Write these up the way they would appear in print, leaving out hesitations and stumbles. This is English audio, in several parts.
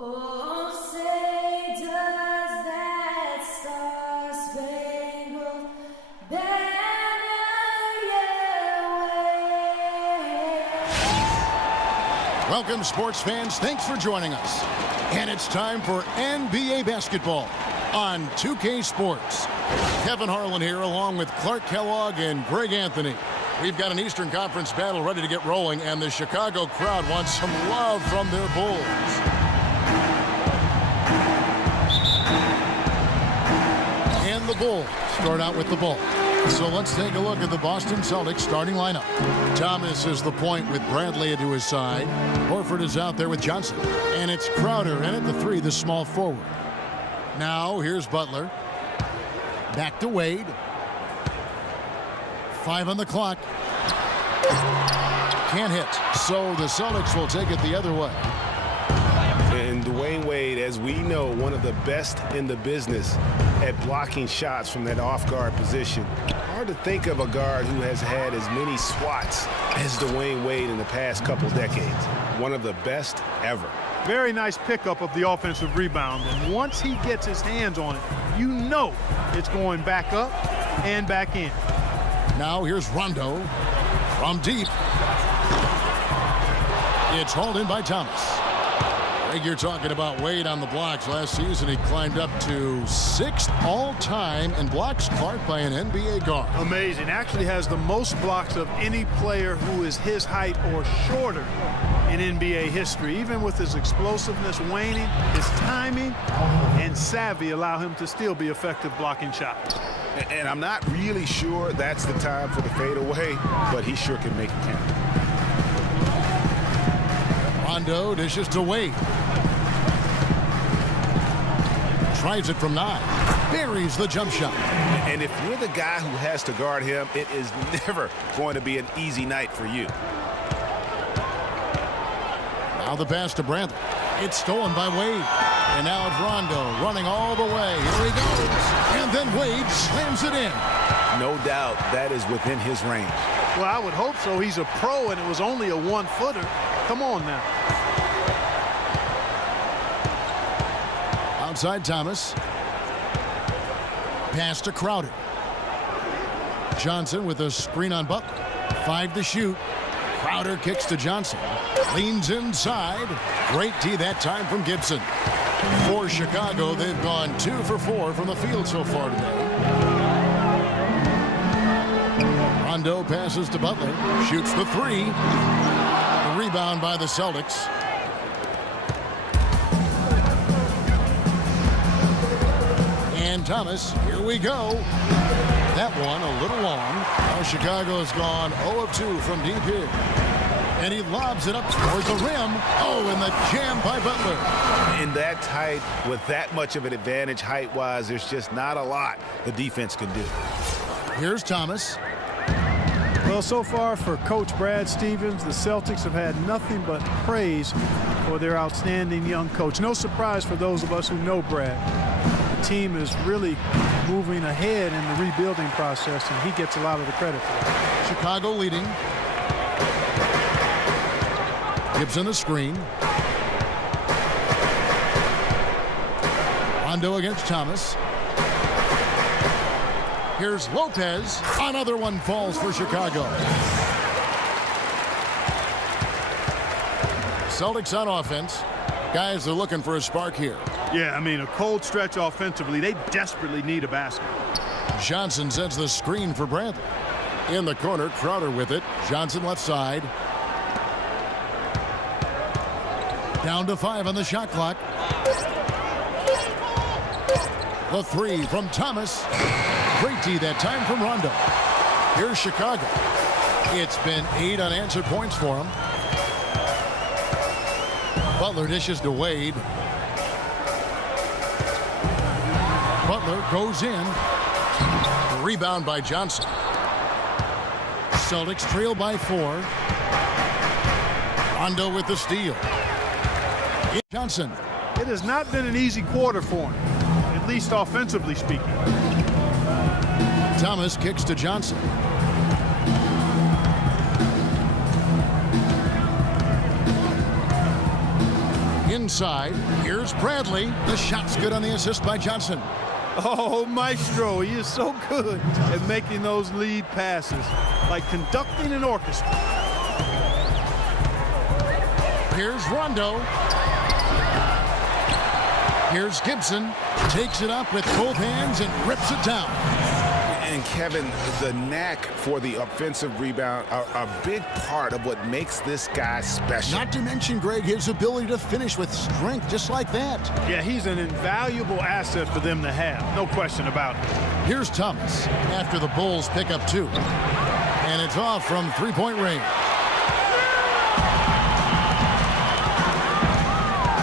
Oh, say does that star-spangled banner yet wave? Welcome, sports fans. Thanks for joining us. And it's time for NBA basketball on 2K Sports. Kevin Harlan here along with Clark Kellogg and Greg Anthony. We've got an Eastern Conference battle ready to get rolling, and the Chicago crowd wants some love from their Bulls. And the Bulls start out with the ball. So let's take a look at the Boston Celtics starting lineup. Thomas is the point with Bradley to his side. Horford is out there with Johnson. And it's Crowder in at the three, the small forward. Now here's Butler. Back to Wade. 5 on the clock. Can't hit. So the Celtics will take it the other way. And Dwade Wade, as we know, one of the best in the business at blocking shots from that off-guard position. Hard to think of a guard who has had as many swats as Dwade Wade in the past couple decades. One of the best ever. Very nice pickup of the offensive rebound. And once he gets his hands on it, you know it's going back up and back in. Now here's Rondo from deep. It's hauled in by Thomas. Greg, you're talking about Wade on the blocks. Last season, he climbed up to 6th all-time in blocks, Clark, by an NBA guard. Amazing. Actually has the most blocks of any player who is his height or shorter in NBA history. Even with his explosiveness waning, his timing and savvy allow him to still be effective blocking shots. And I'm not really sure that's the time for the fadeaway, but he sure can make it count. Rondo dishes to Wade. Tries it from 9. Buries the jump shot. And if you're the guy who has to guard him, it is never going to be an easy night for you. Now the pass to Bradley. It's stolen by Wade. And now it's Rondo running all the way. Here he goes. And then Wade slams it in. No doubt that is within his range. Well, I would hope so. He's a pro, and it was only a one-footer. Come on now. Outside Thomas. Pass to Crowder. Johnson with a screen on Butler. 5 to shoot. Crowder kicks to Johnson. Leans inside. Great D that time from Gibson. For Chicago, they've gone 2 for 4 from the field so far today. Rondo passes to Butler. Shoots the 3. The rebound by the Celtics. And Thomas, here we go. That one a little long. Now Chicago has gone 0 of 2 from deep here. And he lobs it up towards the rim. Oh, and the jam by Butler. In that tight, with that much of an advantage height-wise, there's just not a lot the defense can do. Here's Thomas. Well, so far for Coach Brad Stevens, the Celtics have had nothing but praise for their outstanding young coach. No surprise for those of us who know Brad. The team is really moving ahead in the rebuilding process, and he gets a lot of the credit for it. Chicago leading. Gibson the screen. Rondo against Thomas. Here's Lopez. Another one falls for Chicago. Celtics on offense. Guys are looking for a spark here. Yeah, I mean, a cold stretch offensively. They desperately need a basket. Johnson sends the screen for Bradley. In the corner, Crowder with it. Johnson left side. Down to 5 on the shot clock. The 3 from Thomas. Great D that time from Rondo. Here's Chicago. It's been 8 unanswered points for him. Butler dishes to Wade. Butler goes in. The rebound by Johnson. Celtics trail by 4. Rondo with the steal. Johnson. It has not been an easy quarter for him, at least offensively speaking. Thomas kicks to Johnson. Inside, here's Bradley. The shot's good on the assist by Johnson. Oh, Maestro, he is so good at making those lead passes, like conducting an orchestra. Here's Rondo. Here's Gibson. Takes it up with both hands and rips it down. And Kevin, the knack for the offensive rebound are a big part of what makes this guy special. Not to mention, Greg, his ability to finish with strength just like that. Yeah, he's an invaluable asset for them to have. No question about it. Here's Thomas after the Bulls pick up 2. And it's off from three-point range.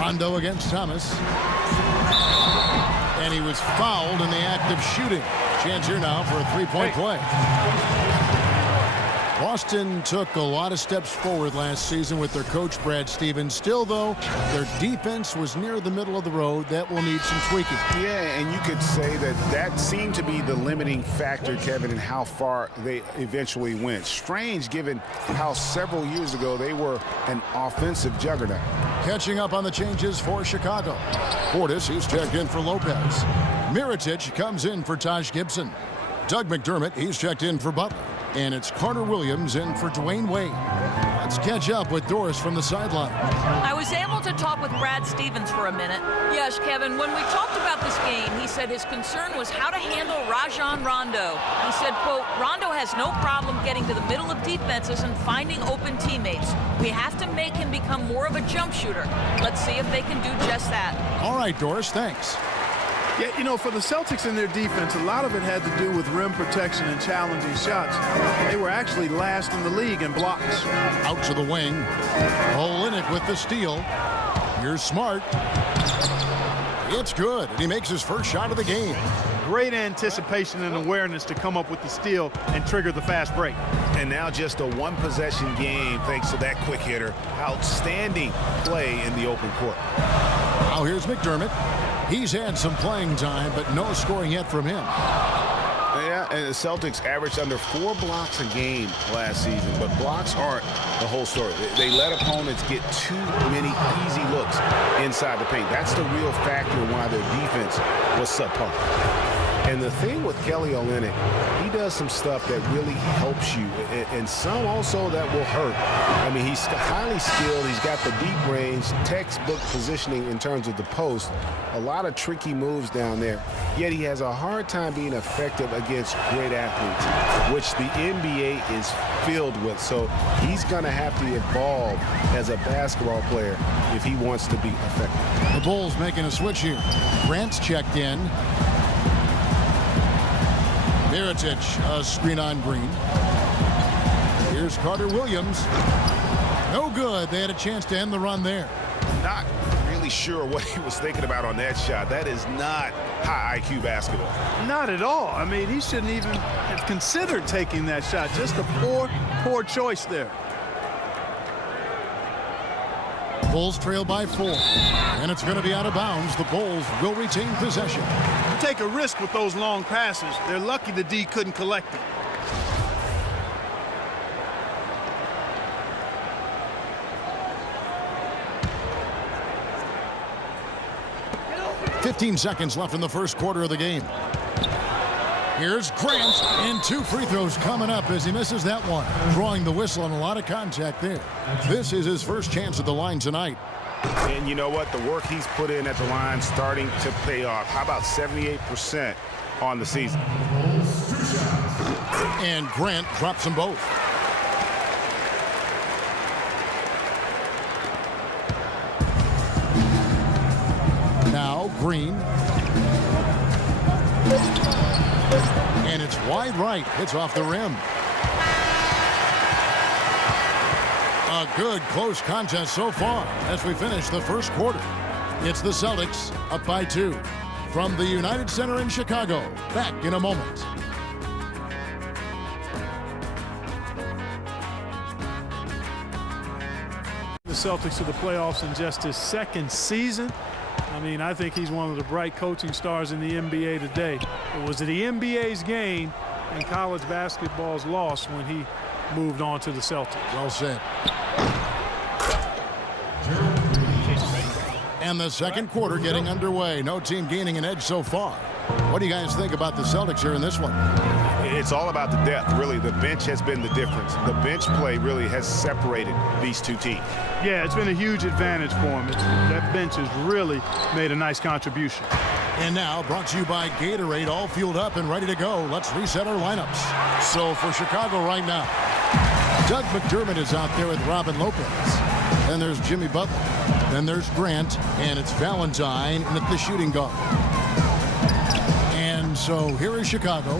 Rondo against Thomas. And he was fouled in the act of shooting. Chance here now for a three-point play. Boston took a lot of steps forward last season with their coach, Brad Stevens. Still, though, their defense was near the middle of the road. That will need some tweaking. Yeah, and you could say that seemed to be the limiting factor, Kevin, in how far they eventually went. Strange, given how several years ago they were an offensive juggernaut. Catching up on the changes for Chicago. Portis, he's checked in for Lopez. Mirotic comes in for Taj Gibson. Doug McDermott, he's checked in for Butler. And it's Carter Williams in for Dwayne Wade. Let's catch up with Doris from the sideline. I was able to talk with Brad Stevens for a minute. Yes, Kevin, when we talked about this game, he said his concern was how to handle Rajon Rondo. He said, quote, Rondo has no problem getting to the middle of defenses and finding open teammates. We have to make him become more of a jump shooter. Let's see if they can do just that. All right, Doris, thanks. Yeah, you know, for the Celtics in their defense, a lot of it had to do with rim protection and challenging shots. They were actually last in the league in blocks. Out to the wing. Olynyk with the steal. Here's Smart. It's good. And he makes his first shot of the game. Great anticipation and awareness to come up with the steal and trigger the fast break. And now just a one-possession game thanks to that quick hitter. Outstanding play in the open court. Now here's McDermott. He's had some playing time, but no scoring yet from him. Yeah, and the Celtics averaged under 4 blocks a game last season, but blocks aren't the whole story. They let opponents get too many easy looks inside the paint. That's the real factor why their defense was subpar. And the thing with Kelly Olynyk, he does some stuff that really helps you, and some also that will hurt. I mean, he's highly skilled. He's got the deep range, textbook positioning in terms of the post. A lot of tricky moves down there. Yet he has a hard time being effective against great athletes, which the NBA is filled with. So he's going to have to evolve as a basketball player if he wants to be effective. The Bulls making a switch here. Grant's checked in. Mirotic, a screen on Green. Here's Carter Williams. No good. They had a chance to end the run there. Not really sure what he was thinking about on that shot. That is not high IQ basketball. Not at all. I mean, he shouldn't even have considered taking that shot. Just a poor choice there. Bulls trail by 4. And it's going to be out of bounds. The Bulls will retain possession. You take a risk with those long passes. They're lucky the D couldn't collect it. .15 seconds left in the first quarter of the game. Here's Grant, and 2 free throws coming up as he misses that one. Drawing the whistle and a lot of contact there. This is his first chance at the line tonight. And you know what? The work he's put in at the line starting to pay off. How about 78% on the season? And Grant drops them both. Now Green. And it's wide right. It's off the rim. A good close contest so far as we finish the first quarter. It's the Celtics up by 2. From the United Center in Chicago. Back in a moment. The Celtics to the playoffs in just his second season. I mean, I think he's one of the bright coaching stars in the NBA today. It was the NBA's gain and college basketball's loss when he moved on to the Celtics. Well said. And the second quarter getting underway. No team gaining an edge so far. What do you guys think about the Celtics here in this one? It's all about the depth, really. The bench has been the difference. The bench play really has separated these two teams. Yeah, it's been a huge advantage for them. That bench has really made a nice contribution. And now, brought to you by Gatorade, all fueled up and ready to go. Let's reset our lineups. So for Chicago right now, Doug McDermott is out there with Robin Lopez. Then there's Jimmy Butler. Then there's Grant, and it's Valentine at the shooting guard. And so here is Chicago.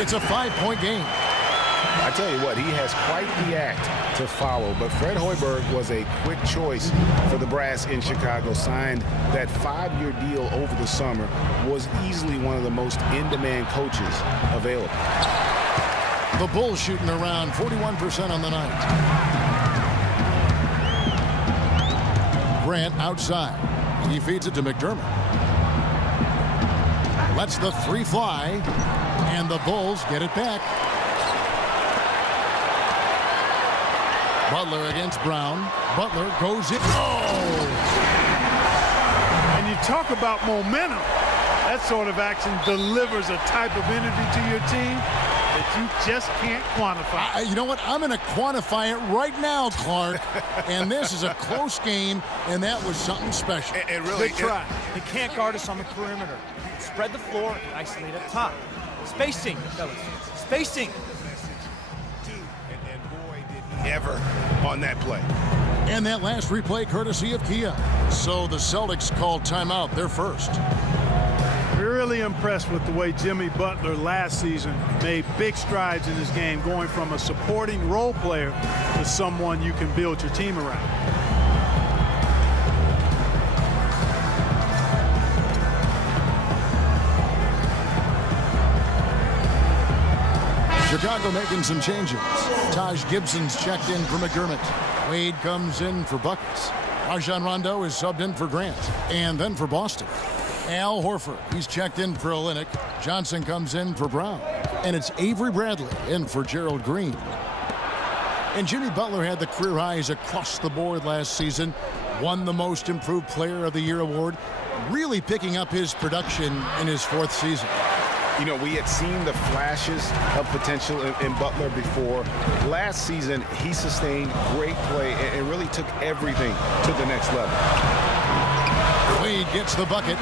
It's a 5-point game. I tell you what, he has quite the act to follow, but Fred Hoiberg was a quick choice for the brass in Chicago. Signed that 5-year deal over the summer, was easily one of the most in-demand coaches available. The Bulls shooting around 41% on the night. Grant outside. He feeds it to McDermott. Lets the three fly, and the Bulls get it back. Butler against Brown. Butler goes in. Oh! And you talk about momentum. That sort of action delivers a type of energy to your team that you just can't quantify. You know what? I'm going to quantify it right now, Clark. And this is a close game, and that was something special. It really Good try. They can't guard us on the perimeter. Spread the floor and isolate up top. Spacing, fellas. Spacing. And boy, did he ever on that play. And that last replay courtesy of Kia. So the Celtics called timeout. They're first. Really impressed with the way Jimmy Butler last season made big strides in his game, going from a supporting role player to someone you can build your team around. Chicago making some changes. Taj Gibson's checked in for McDermott. Dwade comes in for buckets. Rajon Rondo is subbed in for Grant. And then for Boston, Al Horford. He's checked in for Olynyk. Johnson comes in for Brown. And it's Avery Bradley in for Gerald Green. And Jimmy Butler had the career highs across the board last season. Won the Most Improved Player of the Year award. Really picking up his production in his 4th season. You know, we had seen the flashes of potential in Butler before. Last season, he sustained great play and really took everything to the next level. Wade gets the bucket.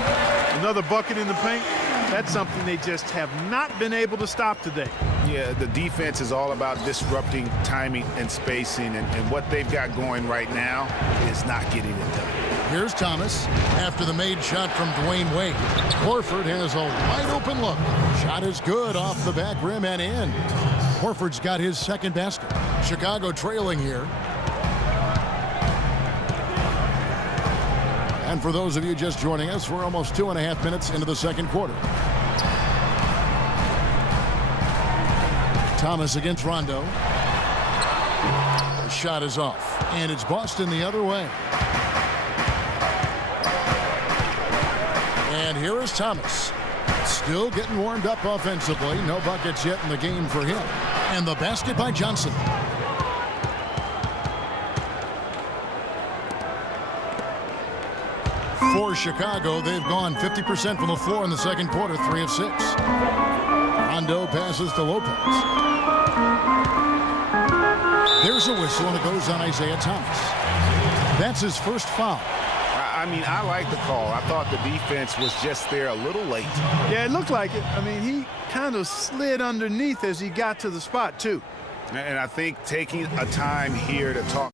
Another bucket in the paint. That's something they just have not been able to stop today. Yeah, the defense is all about disrupting timing and spacing, and what they've got going right now is not getting it done. Here's Thomas after the made shot from Dwayne Wade. Horford has a wide open look. Shot is good off the back rim and in. Horford's got his second basket. Chicago trailing here. And for those of you just joining us, we're almost 2.5 minutes into the second quarter. Thomas against Rondo. The shot is off. And it's Boston the other way. And here is Thomas. Still getting warmed up offensively. No buckets yet in the game for him. And the basket by Johnson. For Chicago, they've gone 50% from the floor in the second quarter, 3 of 6. Rondo passes to Lopez. There's a whistle, and it goes on Isaiah Thomas. That's his first foul. I mean, I like the call. I thought the defense was just there a little late. Yeah, it looked like it. I mean, he kind of slid underneath as he got to the spot, too. And I think taking a time here to talk